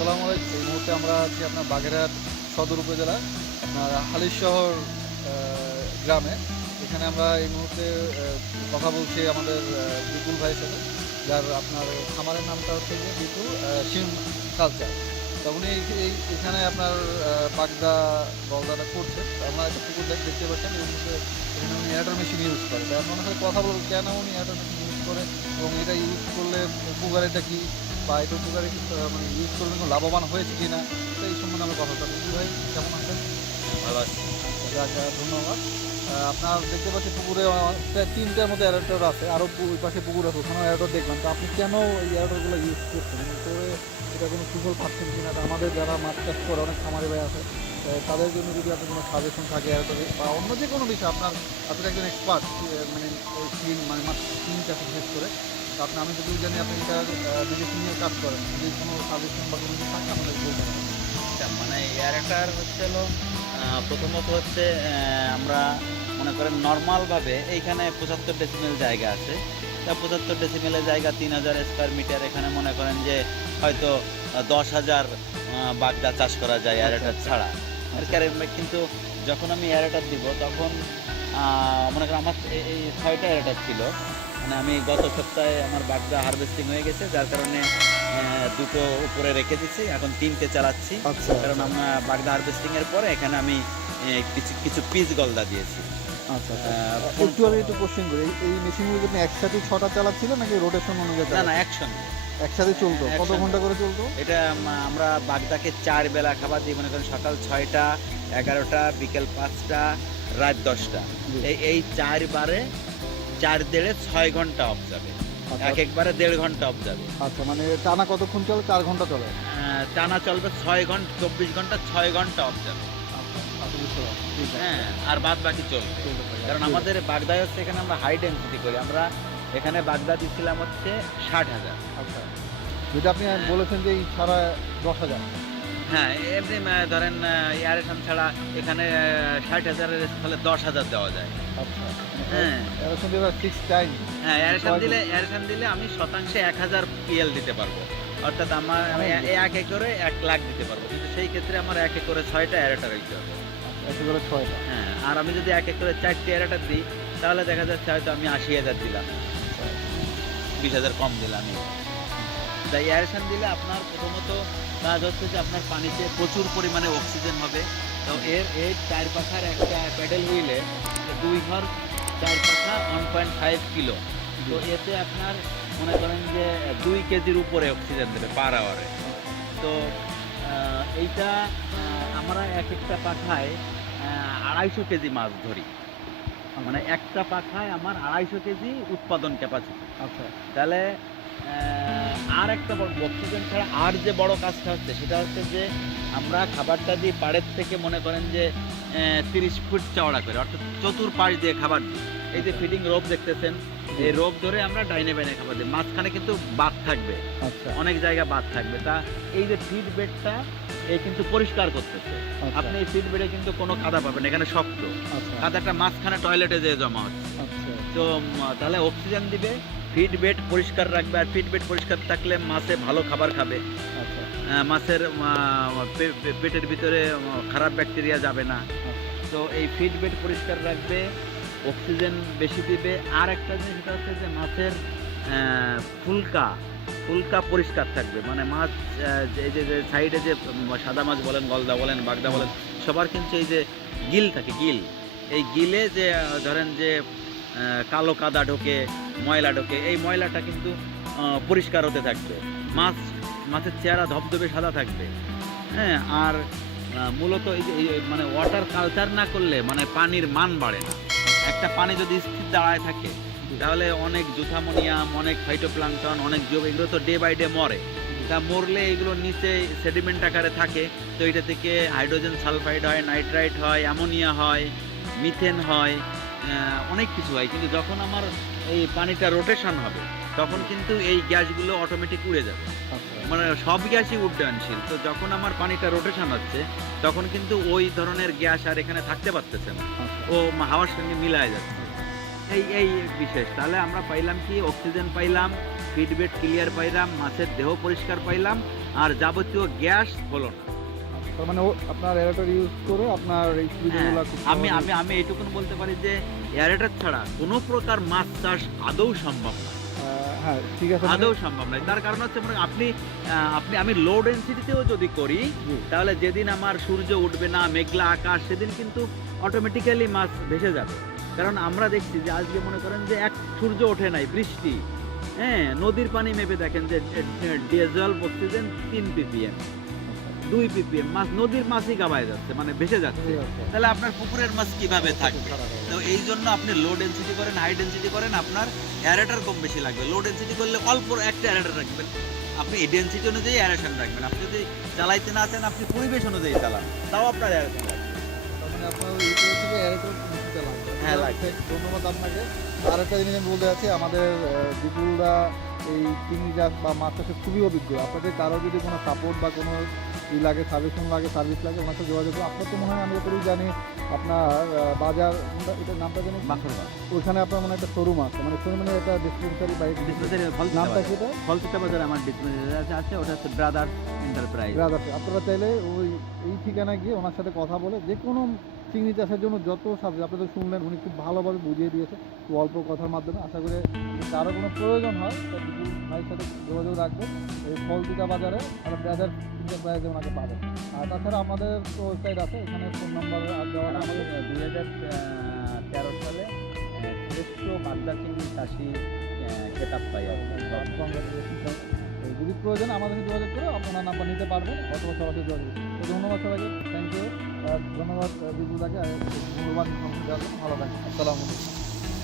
আসসালামু আলাইকুম। এই মুহূর্তে আমরা আছি আপনার বাগেরহাট সদর উপজেলা, আপনার হালিশহর গ্রামে। এখানে আমরা এই মুহূর্তে কথা বলছি আমাদের বিপুল ভাইয়ের সাথে, যার আপনার খামারের নামটা হচ্ছে যে বিপুল শিম কালচার। তো উনি এই- এই, এখানে আপনার বাগদা বলদাটা করছে তো আমরা একটা পুকুর দেখ- দেখতে পাচ্ছেন এর মধ্যে এখানে উনি অ্যাডার মেশিন ইউজ করে। তো আপনার কথা বলব, কেন উনি অ্যাডার মেশিন ইউজ করে এবং এটা ইউজ করলে উপকারিতা কী? বা এটা উপকারে মানে ইউজ করলে কোনো লাভবান হয়েছে কি না এই সম্বন্ধে আমরা কথা বলতে ভাই কেমন আছেন? ভালো আছে। যাক, আহ, ধন্যবাদ। আপনার দেখতে পাচ্ছি পুকুরে প্রায় তিনটার মতো অ্যাডাপ্টার আছে আরও ওই পাশে পুকুর আছে ওখানেও অ্যাডাপ্টার দেখলাম। তো আপনি কেন এই অ্যাডাপ্টারগুলো ইউজ করছেন? করে এটা কোনো সুফল পাচ্ছেন কি না আমাদের যারা মাছ চাষ করে অনেক খামারি ভাই আছে তাদের জন্য যদি আপনার কোনো সাজেশন থাকে অ্যাডাপ্টারে বা অন্য যে কোনো বিষয় আপনার আপনি একজন এক্সপার্ট মানে মানে মাছ স্কিন চাষে বিশেষ করে আপনি আমি যদি জানি আপনি এটা মেডিসিন নিয়ে কাজ করেন যদি কোনো সাজেশন বা কোনো কিছু থাকে আমাদের বলবেন আচ্ছা, মানে এয়ারেটার হচ্ছে হলো প্রথমত হচ্ছে আমরা মনে করেন নর্মালভাবে এইখানে পঁচাত্তর ডেসিমেল জায়গা আছে। তা পঁচাত্তর ডেসিমেলের জায়গা তিন হাজার স্কোয়ার মিটার এখানে মনে করেন যে হয়তো দশ হাজার বাগদা চাষ করা যায় এয়ারেটার ছাড়া। এর কারণে কিন্তু যখন আমি এয়ারেটার দিব তখন মনে করেন আমার এই- এই ছয়টা এয়ারেটার ছিল। মানে আমি গত সপ্তাহে আমার বাগদা হারভেস্টিং হয়ে গেছে যার কারণে দুটো উপরে রেখে দিচ্ছি এখন তিনটে চালাচ্ছি। আচ্ছা। কারণ আমরা বাগদা হারভেস্টিং এর পরে এখানে আমি কিছু কিছু পিস গলদা দিয়েছি। আচ্ছা একটু আমি একটু কোশ্চেন করি। এই- মেশিনগুলো আপনি একসাথে ছটা নাকি রোটেশন অনুযায়ী না? একসাথে চলতো? কত ঘণ্টা করে চলতো? এটা আমরা বাগদাকে চার বেলা খাবার দিই। মনে করেন সকাল ছয়টা এগারোটা বিকেল পাঁচটা রাত দশটা। এই এই চার বারে চার দেড়ে ছয় ঘণ্টা অফ যাবে। আচ্ছা, এক একবারে দেড় ঘণ্টা অফ যাবে। আচ্ছা মানে টানা কতক্ষণ চলে? চার ঘণ্টা চলে? টানা চলবে ছয় ঘণ্টা চব্বিশ ঘণ্টা ছয় ঘণ্টা অফ যাবে। আচ্ছা আচ্ছা। হ্যাঁ আর বাদ বাকি চলবে। কারণ আমাদের বাগদায় হচ্ছে এখানে আমরা হাই ডেন্সিটি করি। আমরা এখানে বাগদা দিচ্ছিলাম হচ্ছে ষাট হাজার। যেটা আপনি বলেছেন যে এই সারা দশ হাজার। হ্যাঁ এমনি ধরেন এয়ারেশন ছাড়া এখানে ষাট হাজারের স্থলে দশ হাজার দেওয়া যায়। আচ্ছা হ্যাঁ। হ্যাঁ এয়ারেশন দিলে এয়ারেশন দিলে আমি শতাংশে এক হাজার পিএল দিতে পারব। অর্থাৎ আমার আমি এক একরে এক লাখ দিতে পারব। কিন্তু সেই ক্ষেত্রে আমার এক একরে ছয়টা এয়ারেটার হইতে হবে। একশো করে ছয়টা। হ্যাঁ আর আমি যদি এক একরে চারটে এয়ারেটার দিই তাহলে দেখা যাচ্ছে হয়তো আমি আশি হাজার দিলাম। বিশ হাজার কম দিলাম। তাই এয়ারেশন দিলে আপনার প্রথমত কাজ হচ্ছে যে আপনার পানিতে প্রচুর পরিমাণে অক্সিজেন হবে। তো এর এর চার পাখার একটা প্যাডেল হুইলে দুই ঘর চার পাখা ওয়ান পয়েন্ট ফাইভ কিলো তো এতে আপনার মনে করেন যে দুই কেজির উপরে অক্সিজেন দেবে পার আওয়ারে তো এইটা আমরা এক একটা পাখায় আড়াইশো কেজি মাছ ধরি। মানে একটা পাখায় আমার আড়াইশো কেজি উৎপাদন ক্যাপাসিটি আচ্ছা। তাহলে আর একটা বড় অক্সিজেন ছাড়া আর যে বড় কাজটা হচ্ছে সেটা হচ্ছে যে আমরা খাবারটা দিয়ে পাড়ের থেকে মনে করেন যে তিরিশ ফুট চওড়া করে অর্থাৎ চতুর পাশ দিয়ে খাবার দিই। এই যে ফিডিং রোপ দেখতেছেন এই রোপ ধরে আমরা ডাইনে বাইনে খাবার দিই। মাঝখানে কিন্তু বাদ থাকবে। আচ্ছা। অনেক জায়গা বাদ থাকবে। তা এই যে ফিড বেডটা এই কিন্তু পরিষ্কার করতেছে। আচ্ছা, আপনি এই ফিড বেডে কিন্তু কোনো কাদা পাবেন এখানে শক্ত। আচ্ছা। কাদাটা মাঝখানে টয়লেটে যেয়ে জমা হচ্ছে। আচ্ছা। তো তাহলে অক্সিজেন দিবে ফিড বেড পরিষ্কার রাখবে আর ফিড বেড পরিষ্কার থাকলে মাছে ভালো খাবার খাবে। আচ্ছা। মাছের পেটের ভিতরে খারাপ ব্যাকটেরিয়া যাবে না। তো এই ফিড বেড পরিষ্কার রাখবে অক্সিজেন বেশি দিবে। আর একটা জিনিস সেটা হচ্ছে যে মাছের ফুলকা ফুলকা পরিষ্কার থাকবে। মানে মাছ এই যে সাইডে যে সাদা মাছ বলেন, গলদা বলেন, বাগদা বলেন, সবার কিন্তু এই যে গিল থাকে, গিল। এই গিলে যে ধরেন যে কালো কাদা ঢোকে, ময়লা ঢোকে, এই ময়লাটা কিন্তু পরিষ্কার হতে থাকবে। মাছ, মাছের চেহারা ধবধবে, সাদা থাকবে। হ্যাঁ আর মূলত এই যে মানে ওয়াটার কালচার না করলে মানে পানির মান বাড়ে না। একটা পানি যদি স্থির দাঁড়ায় থাকে, তাহলে অনেক জুথামোনিয়াম, অনেক ফাইটোপ্লাঙ্কটন অনেক জীব, এগুলো তো ডে বাই ডে মরে। তা মরলে এগুলো নিচে সেডিমেন্ট আকারে থাকে, তো এটা থেকে হাইড্রোজেন সালফাইড হয় নাইট্রাইট হয় অ্যামোনিয়া হয় মিথেন হয় অনেক কিছু হয়। কিন্তু যখন আমার এই পানিটা রোটেশন হবে, তখন কিন্তু এই গ্যাসগুলো অটোমেটিক উড়ে যাবে। আচ্ছা। মানে সব গ্যাসই উড্ডয়নশীল। তো যখন আমার পানিটা রোটেশন হচ্ছে তখন কিন্তু ওই ধরনের গ্যাস আর এখানে থাকতে পারতেছে না। আচ্ছা। ও হাওয়ার সঙ্গে মিলায় যাচ্ছে। এই এই বিশেষ। তাহলে আমরা পাইলাম কি অক্সিজেন পাইলাম ফিডবেট ক্লিয়ার পাইলাম মাছের দেহ পরিষ্কার পাইলাম আর যাবতীয় গ্যাস হলো না। মানে ও- আপনার ইউজ করে আপনার এই হ্যাঁ, সুবিধাগুলো আমি আমি আমি এইটুকুন বলতে পারি যে এয়ারেটার ছাড়া কোনো প্রকার মাছ চাষ আদৌ সম্ভব না। হ্যাঁ ঠিক আছে আদৌ সম্ভব নয়। তার কারণ হচ্ছে মনে আপনি আপনি আমি লো ডেন্সিটিতেও যদি করি তাহলে যেদিন আমার সূর্য উঠবে না মেঘলা আকাশ সেদিন কিন্তু অটোমেটিক্যালি মাছ ভেসে যাবে। কারণ আমরা দেখছি যে আজকে মনে করেন যে এক সূর্য ওঠে নাই বৃষ্টি। হ্যাঁ নদীর পানি মেপে দেখেন যে ডিজেল অক্সিজেন তিন পিপিএম দুই পিপিএম মাছ নদীর মাছই গাবায় যাচ্ছে মানে ভেসে যাচ্ছে। তাহলে আপনার পুকুরের মাছ কীভাবে থাকবে? তো এই জন্য আপনি লো ডেন্সিটি করেন হাই ডেন্সিটি করেন আপনার অ্যারেটার কম বেশি লাগবে। লো ডেন্সিটি করলে অল্প একটা অ্যারেটার রাখবেন। আপনি এই ডেন্সিটি অনুযায়ী অ্যারেশন রাখবেন। আপনি যদি চালাইতে না চান আপনি পরিবেশ অনুযায়ী চালান। তাও আপনার অ্যারেশন রাখবেন তার মানে লাগবে। হ্যাঁ, লাগবে। ধন্যবাদ আপনাকে। আর একটা জিনিস আমি বলতে চাচ্ছি আমাদের বিপুলরা এই চিংড়ি চাষ বা মাছ চাষে খুবই অভিজ্ঞ। আপনাদের কারও যদি কোনো সাপোর্ট বা কোনো ই লাগে সার্ভিসিং লাগে সার্ভিস লাগে ওনার সাথে যোগাযোগ আপনার তো মনে হয় আমি যতটুকু জানি আপনার বাজার এটার নামটা জানি বাঁকুড়া। ওইখানে আপনার মানে একটা শোরুম আছে মানে শোরুম মানে একটা ডিসপেন্সারি বাইক ডিসপেন্সারি নামটা কি এটা ফলসিটা বাজার আমার ডিসপেন্সারি আছে ওটা হচ্ছে ব্রাদার এন্টারপ্রাইজ ব্রাদার আপনারা চাইলে ওই এই ঠিকানা গিয়ে ওনার সাথে কথা বলে যে কোনো চিংড়ি চাষের জন্য যত সাবজেক্ট আপনারা শুনলেন উনি খুব ভালোভাবে বুঝিয়ে দিয়েছে অল্প কথার মাধ্যমে। আশা করি কারও কোনো প্রয়োজন হয় ভাইয়ের সাথে যোগাযোগ রাখবেন। এই ফলদিকা বাজারে আর ব্রাদার প্রাইজে ওনাকে পাবেন। আর তাছাড়া আমাদের তো ওয়েবসাইট আছে এখানে ফোন নাম্বার দেওয়া আমাদের দুই হাজার তেরো সালে শ্রেষ্ঠ বাগদা চিংড়ি চাষি খেতাব পাই। যদি প্রয়োজন আমাদের যোগাযোগ করে আপনার নাম্বার নিতে পারবেন অথবা সবার সাথে যোগাযোগ ধন্যবাদ সবাইকে থ্যাংক ইউ ধন্যবাদ বিপুল দাকে আর ধন্যবাদ ভালো থাকে আসসালামু আলাইকুম।